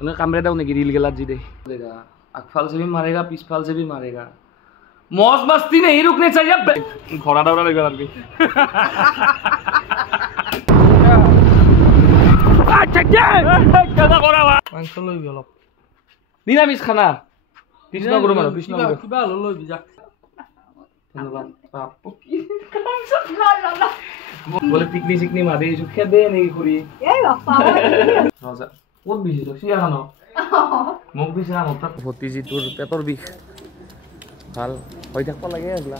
उन्हें कमरे दाव नहीं रील गला जी देगा अकफाल से भी मारेगा पिछफाल से भी मारेगा मौज मस्ती नहीं रुकने चाहिए घोड़ा दौड़ा लगे लड़की निरामिष खाना कृष्ण गुरु मारो कृष्ण गुरु किबा हलो लय बिजा धन्यवाद बाप बोले पिकनिक सिकनी मादे सुखे दे नहीं खुरी ए बापा राजा কোন বিষ সিয়া খানো মুখ বিষ না মত ভতিজিটোৰ পেটৰ বিষ ভাল হৈ থাকব লাগে এগলা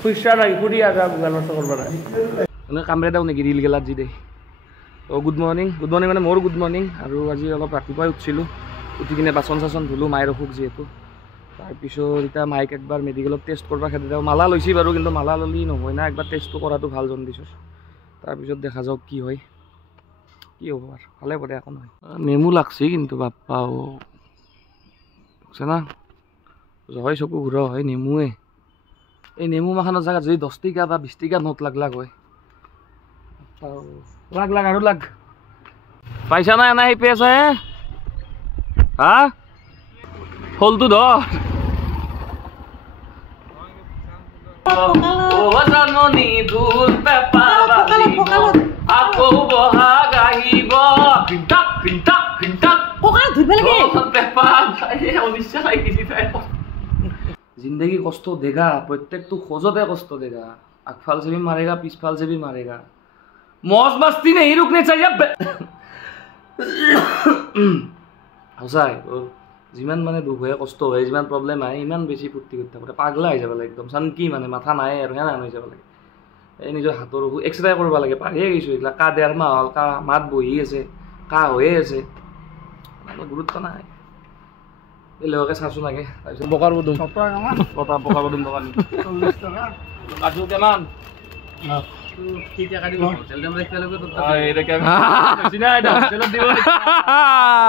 খুইছা নাই খুদি আগা গুগল নষ্ট কৰবা না মানে কামৰে দাও নেকি ৰিল গেলাত জি দে ও গুড মৰ্নিং মানে মোৰ গুড মৰ্নিং আৰু আজি অলপ ৰাতিপুৱাই উঠিছিলো উঠি কিনে বাচন চাচন ধুলো মায়েৰ অসুখ যেহেতু তাৰপিছত এটা মাইক একবাৰ মেডিকেলত টেষ্ট কৰবা খেদি দাও মালা লৈছি বাৰু কিন্তু মালা ললি নহয় না একবাৰ টেষ্টটো কৰাটো ভাল জন্দিছ তাৰপিছত দেখা যাওক কি হয় কি হ'ব আর ভালে পড়ে এখন হয় নেমু লাগছে কিন্তু বাপ্পাও বুঝছে না জয় চকু ঘুরা হয় নেমুয়ে এই নেমু মাখানোর জায়গা যদি 10 টাকা বা 20 টাকা নোট লাগ হয় লাগ আৰু লাগ পয়সা নাই না পেছ হে হা ফলটো ধর ও জাননি ধুল পেপা বাজিব আকো বহাগ আহিব কিন্টাক কিন্টাক কিন্টাক কোকা ধুইব লাগে পেপা এই অনিশ্চয় লাগিছি তাই जिंदगी कष्ट देगा प्रत्येक तो खोजते कष्ट देगा अकफाल से भी मारेगा पिछफाल से भी मारेगा मौज मस्ती नहीं रुकने चाहिए हसाय जिमान माने दुख है कष्ट है जिमान प्रॉब्लम है इमान बेसी फुर्ती करते थाकोते पागला हो जाबा लागे एकदम शांति माने माथा नाय आरो हेना হৈ যাব লাগে এই নিজৰ হাতৰ এক্সৰে কৰিব লাগে পাৰিয়ে গৈছো এলা কা দেৰ মাহ হল কা মাত বহি আছে কা হৈ আছে মানে গুৰুত্ব নাই এলোকে সাসু লাগে তাইছে বকার বদুম সপ্তাহ কামান কথা বকার বদুম দোকান 40 টাকা কাজু কেমান না কি টাকা দিব সেলদম রেখতে লাগে তো এটা কে চিনা এটা সেল দিব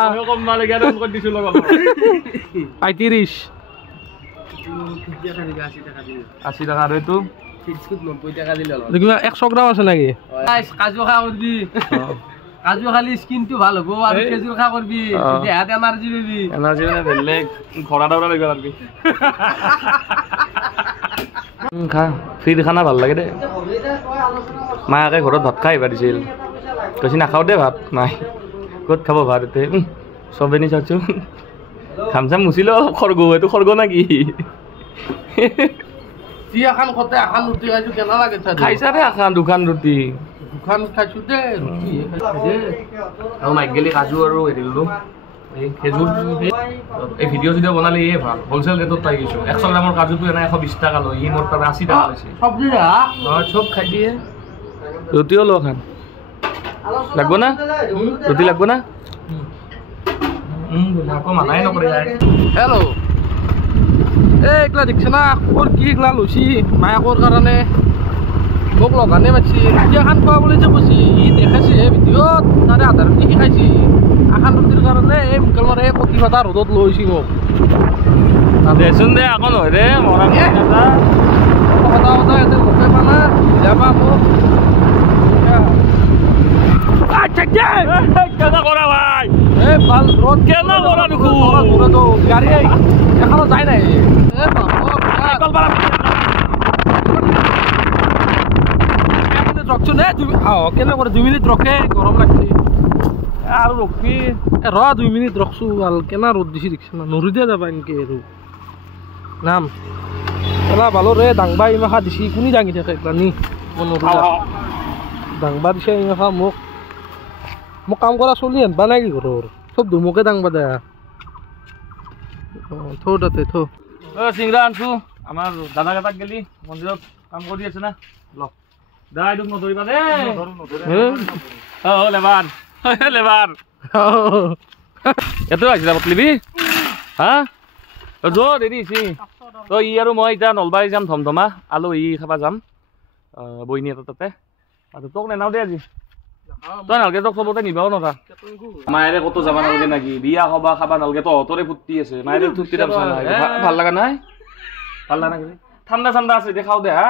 আমি কম মালে গেল কম দিছো লগা 35 কি টাকা দিবা 80 টাকা দিবা 80 টাকা রে তো বিস্কুট 90 টাকা দিলে হলো দেখি 100 গ্রাম আছে নাকি কাজু খা করবি কাজু খালি স্কিন তো ভালো হবো আর খেজুর খা করবি দেহাত এনার্জি পাবি এনার্জি মানে ভেলে ঘোড়া দৌড়া লাগবে আর কি খা ফ্রি খানা ভাল লাগে দে মায়াকে ঘৰত ভাত খাই পাৰিছিল কৈছি নাখাও দে ভাত নাই ক'ত খাব ভাত এতে সবে নি চাচু খামচা মুছিলো খৰগ এইটো খৰগ নাকি তি এখন খতে এখন ৰুটি খাইছো কেনা লাগে খাইছা ৰে এখন দুখান ৰুটি দুখান খাইছো দে ৰুটি খাইছে আৰু মাইগেলি কাজু আৰু হেৰিলো এই খেজুৰ এই ভিডিও যদি বনালে এই ভাল হোলসেল ৰেটত পাই গৈছো 100 গ্ৰামৰ কাজুটো এনে 120 টাকা লয় ই মোৰ তাৰ 80 টাকা লৈছে সবজি ৰা সব খাই দিয়ে ৰুটিও ল খান লাগব না ৰুটি লাগব না আকৌ মানাই নকৰে হেল্ল' এই একলা দেখছ না কোৰ কি একলা লৈছি মায়াকৰ কাৰণে মোক লগানে মাছি এতিয়া খান খোৱা বুলি যে কৈছি ই দেখাইছে ভিডিঅ'ত তাৰে আধাৰ ৰুটি শিকাইছি আখান ৰুটিৰ কাৰণে এই মুকেলমাৰ এই প্ৰতিভা ৰ'দত লৈছি মোক দেচোন দে আকৌ নহয় দে মৰা কথা কথা ইয়াতে মুখে পানা যাবা মোক কেনা কৰা ভাই এই ভাল ৰ'দ কেনা কৰা দেখো গাড়ী এখনো যায় নাই রকছো নে তুমি কেনে করে 2 মিনিট রকে গরম লাগছে আর রকি র 2 মিনিট রকছো আল কেনা রোদ দিছি দেখছ না নরি দে যাবা ইনকে এরু নাম এলা ভালো রে ডাংবা ইমাখা দিছি কোনি ডাঙি থাকে একলা নি নরি ডাংবা দিছে ইমাখা মোক কাম করা চলি আনবা নাই কি ঘৰৰ সব দুমকে ডাংবা দে থো দতে থো ও সিংৰা আনছু আমাৰ দাদা কাটাক গেলি মন্দিৰত কাম কৰি আছে না ল দাই দুক নধৰিবা দে ও লেবাৰ লেবাৰ এতো আহিলা বতলিবি হা যো দেৰি ছি তো ই আৰু মই এতিয়া নলবাৰী যাম ধমধমা আলু ই খাবা যাম বইনি এটা তাতে আৰু তোক নেনাও দে আজি তই নালগে তোক চবতে নিবাও নথা মায়েৰে কত যাবা নালগে নাকি বিয়া হবা খাবা নালগে তো অতৰে ফুটি আছে মায়েৰে ফুটি দাম চালা ভাল লাগা নাই ভাল লাগা নাই ঠাণ্ডা ঠাণ্ডা আছে দেখাও দে হা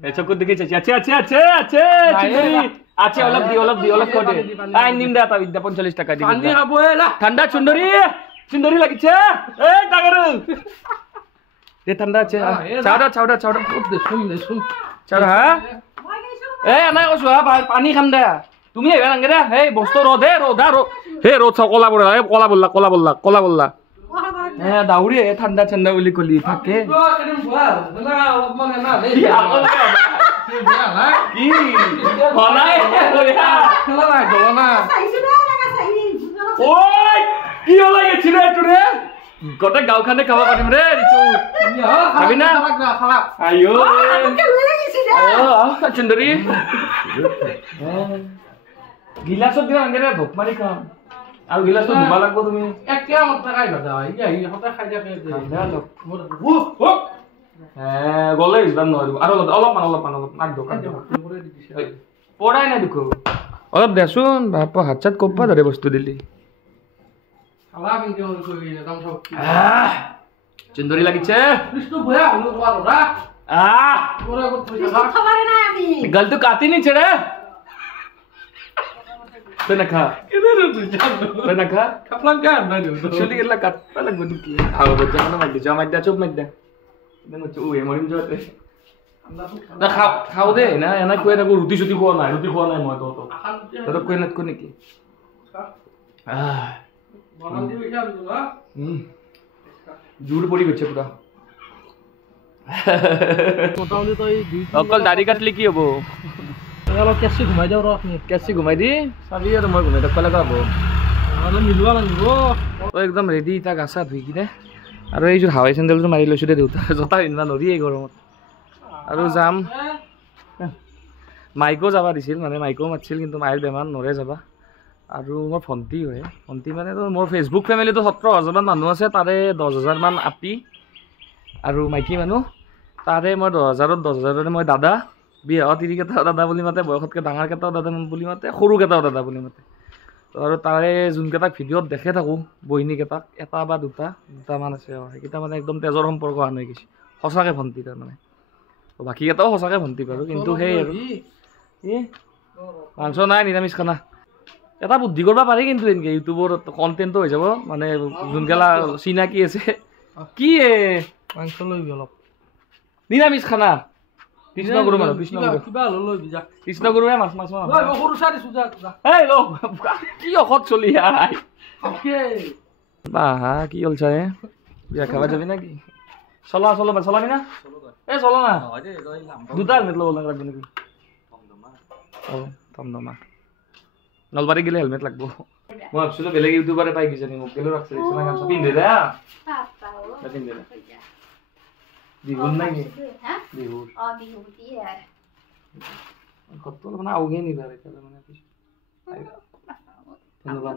এই চকুত দেখি আছে আছে আছে আছে আছে আচ্ছা অলপ দি কর দে আই নিম দে তা বিদ্যা 45 টাকা দি পানি খাবো এলা ঠান্ডা সুন্দরী লাগিছে এই টাকারু দে ঠান্ডা আছে চাওড়া শুন চাওড়া হ্যাঁ এই আনাই কইছো পানি খাম দে তুমি এবা নাগে দে এই বস্তু রোদ হে রোদ চাও কলা বললা হ্যাঁ দাউরি ঠান্ডা বলি কলি থাকে কি হলাই ওই কি হলা গেছিল তোরে গোটে গাঁওখানে খাবা পাৰিম ৰে ৰিতু খাবি না আইও সুন্দৰী গিলাসত দিয়া আংগে ধপ মাৰি খাম আৰু গিলাসত ধুবা লাগব তুমি একে মতে খাই ভাজা হয় এই হতে খাই থাকে গলে ইসবান নহয় আৰু অলপমান নাক দোকান পৰাই নাই দেখো অলপ দেচোন বাপ হাত চাত কপা ধৰে বস্তু দিলি সুন্দৰী লাগিছে গলটো কাটি নিছে রে তুই না খা চলি গেলা কাটবা লাগব নেকি খাও বজ্জা মানে মাইদ দে চুপ মাইদ দে মরিম যাতে না খাও দে না এনা কই থাকো ৰুটি খোৱা নাই মই তো কই নাত কো নেকি জোর পড়ি গেছে পুরা মোটামুটি তই অকল দাড়ি কাটলি কি হবো অলপ কেঁচি ঘুমাই দিওঁ ৰ আপুনি কেঁচি ঘুমাই দি চাবি আৰু মই ঘুমাই থাকবা লগা হব মিলোৱা লাগিব তই একদম ৰেডি তাক গা চা ধুই কিনে আৰু এইযোৰ হাৱাই চেণ্ডেলযোৰ মাৰি লৈছোঁ দে দেউতা জোতা পিন্ধিবা নৰি এই গৰমত আৰু যাম মাইকো যাবা দিছিল মানে মাইকো মাতিছিল কিন্তু মাইৰ বেমাৰ নৰে যাবা আৰু মোৰ ভণ্টি হয় ভণ্টি মানে তো মোৰ ফেচবুক ফেমিলিটো 17,000 মানুহ আছে তাৰে 10,000 মান আপি আৰু মাইকী মানুহ তাৰে মই 10,000 মই দাদা বিয়াত তিৰিকেইটাও দাদা বুলি মাতে বয়সতকৈ ডাঙৰকেইটাও দাদা বুলি মাতে সৰুকেইটাও দাদা বুলি মাতে আৰু তাৰে যোনকেইটাক ভিডিঅ'ত দেখে থাকোঁ বহিনীকেইটাক এটা বা দুটামান আছে সেইকেইটা মানে একদম তেজৰ সম্পৰ্ক আন হৈ গৈছে সঁচাকৈ ভণ্টি তাৰমানে বাকীকেইটাও সঁচাকৈ ভণ্টি বাৰু কিন্তু সেই আৰু মাংস নাই নিৰামিষ খানা এটা বুদ্ধি কৰিব পাৰি কিন্তু এনেকৈ ইউটিউবৰ কণ্টেণ্টটো হৈ যাব মানে যোনগেলা চিনাকি আছে কি মাংস লৈ অলপ নিৰামিষ খানা কৃষ্ণ গুৰু মানুহ কৃষ্ণ গুৰুৱে মাছ কি অসৎ চলি বাহা কি হ'ল চাই বিয়া খাবা যাবি নাকি চলাবি না এই চলো না দুটা হেলমেট ল'ব লাগব নেকি দমদমা নলবাৰী গেলে হেলমেট লাগব মই ভাবছিলো বেলেগ ইউটিউবাৰে পাই কিজানি মোক গেলো ৰাখছে গামছা পিন্ধে দে বিহুৰ নাকি বিহুৰ কত মানে আউগে নিবা মানে ধন্যবাদ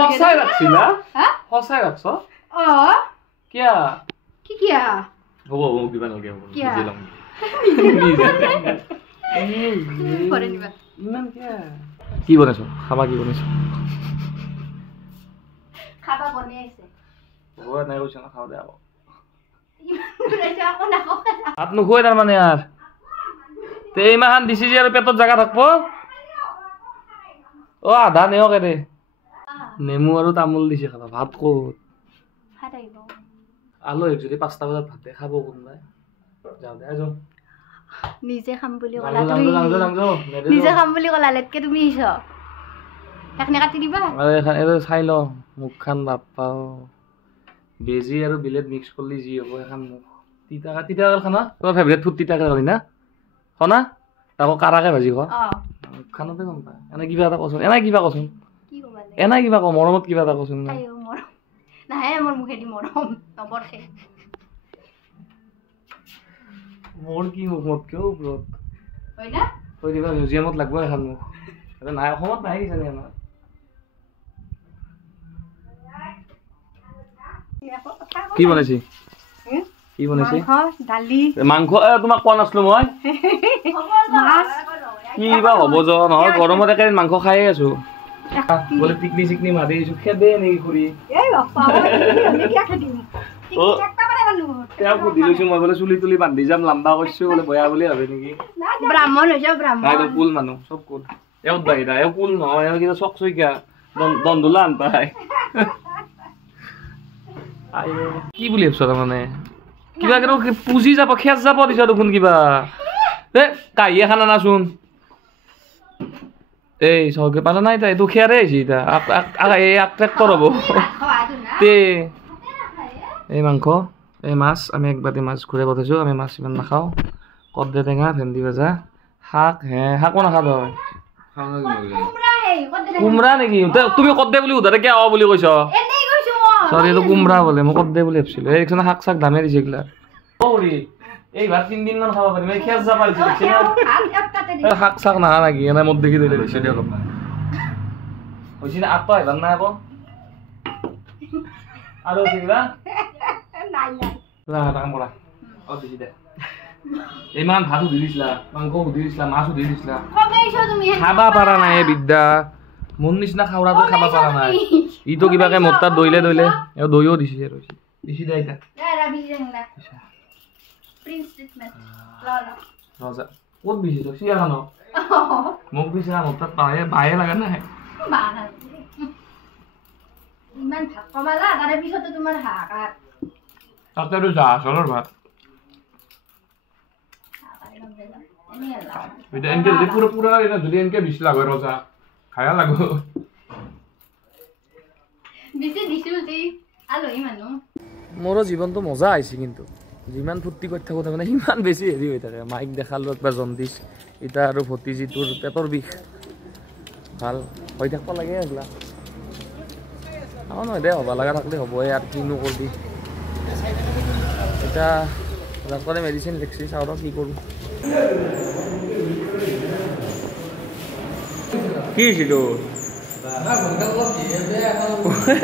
সঁচাই ৰাখছিলা সঁচাই ৰাখছ কিয়া হ'ব মোক দিবা নালাগে বুজি ল'ম ইমান কিয়া কি বনাইছ খাবা কি বনাইছ খাবা বনাইছে হ'ব নাই কৈছ না খাও দে আকৌ ভাত নোখোৱাই তাৰমানে আৰু তে এইমাখান দিছি যে আৰু পেটত জাগা থাকব আধা নেওকে দে নেমু আৰু তামোল দিছে খাবা ভাত ক'ত আলহীক যদি 5টা বজাত ভাতে খাব কোনোবাই যাওঁ দে যাওঁ নিজে খাম বুলি ক'লা তুমি নিজে খাম বুলি ক'লা লেটকে তুমি আহিছ এখনে কাটি দিবা এইটো চাই ল মুখখান বাপ্পাও বেজি আৰু বিলেট মিক্স কৰিলে যি হ'ব এখন মুখ তিতা খানা তোমাৰ ফেভৰেট ফুড তিতা খালি না খনা তাকো কাৰাকে ভাজি খোৱা মুখখানতে গম পায় এনে কিবা এটা কচোন এনে কিবা কচোন এনে কিবা ক মৰমত কিবা এটা কচোন নাহে মোৰ মুখেদি মৰম নবৰখে মোৰ কি মুখত কিয় ওপৰত হয় না কৈ দিবা মিউজিয়ামত লাগব এখন মুখ এটা নাই অসমত নাই কিজানি আমাৰ কি বনাইছি কি বনাইছি দালি মাংস তোমাক কোৱা নাছিলো মই কি বা হ'ব য নহয় গৰমত একেদিন মাংস খায়ে আছো বলে পিকনি চিকনি মাৰি আছো খেদে নেকি খুৰী তেওঁ সুধি লৈছো মই বোলে চুলি তুলি বান্ধি যাম লাম্বা কৰিছো বোলে বয়া বুলি ভাবে নেকি ব্ৰাহ্মণ হৈছে ব্ৰাহ্মণ নাই কুল মানুহ চব কুল এও বাহিৰা এও কুল নহয় এও কিবা চক চইকা দন্দোলা আন পাই কি বুলি ভাবছ তাৰমানে কিবা কিন্তু পুজি যাব খেচ যাব দিছ দেখোন কিবা এ কাহিয়ে খানা নাচোন এই চৰকে পালা নাই তাই দুখীয়াৰে আহিছে এতিয়া এই ট্ৰেক্টৰ হ'ব তে এই মাংস এই মাছ আমি একবাটি মাছ ঘূৰাই পঠাইছোঁ আমি মাছ ইমান নাখাওঁ কদ্দে টেঙা ভেন্দি ভাজা শাক শাকো নাখাওঁ তই কোমৰা নেকি তুমি কদ্দে বুলি সোধাতে কিয় অ বুলি কৈছ চৰি এইটো কোমৰা বোলে মই কদ্দে বুলি ভাবিছিলোঁ এই শাক চাক দামে দিছে এইগিলা এই ভাত 3 দিন মান খাব পাৰিম এই খেজ যা পাৰিছে শাক চাক নাহা নেকি এনে মত দেখি দিলে হৈছে দিয়ক হৈছে না আত্ম আহিবান নাই আকৌ আৰু আছে কিবা কাম কৰা দিছি দে ইমান ভাত সুধি দিছিলা মাংস সুধি দিছিলা মাছ সুধি দিছিলা খাবা পাৰা নাই বিদ্যা মোৰ নিচিনা খাওৰাটো খাবা পাৰা নাই ইটো কিবাকে মোৰ তাত দৈলে এও দৈও দিছে আৰু দিছি দে এতিয়া ৰজা ক'ত বিছি তই চিয়া খান মোক বিচৰা মোৰ তাত বায়ে লাগা নাই ইমান ভাত কমালা তাৰে পিছতো তোমাৰ হাহাকাৰ তাতে আৰু যা আচলৰ ভাত এতিয়া এনেকে যদি পুৰা যদি এনেকে বিছ লাখ হয় ৰজা খায়া লাগো বেছি দিছো যি আলহী মানুহ মোৰো জীৱনটো মজা আহিছে কিন্তু যিমান ফূৰ্তি কৰি থাকোঁ তাৰমানে সিমান বেছি হেৰি হৈ থাকে মাইক দেখালোঁ একবাৰ জণ্ডিছ এতিয়া আৰু ভতিজিটোৰ পেটৰ বিষ ভাল হৈ থাকিব লাগে এইবিলাক নহয় দে হ'ব লগা থাকিলে হ'বই আৰু কিনো কৰিবি এতিয়া ডাক্তৰে মেডিচিন লিখছি চাওঁ ৰ কি কৰোঁ কি হৈছিল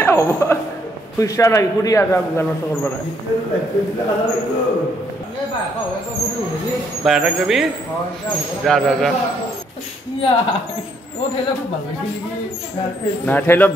হ'ব খুচা লাগি ফুৰি আছা গুগল মাছৰ কৰিব নাই বাহিৰত যাবি যা ঠেলা খুব ভাল পাইছিল নেকি নাই ঠেলত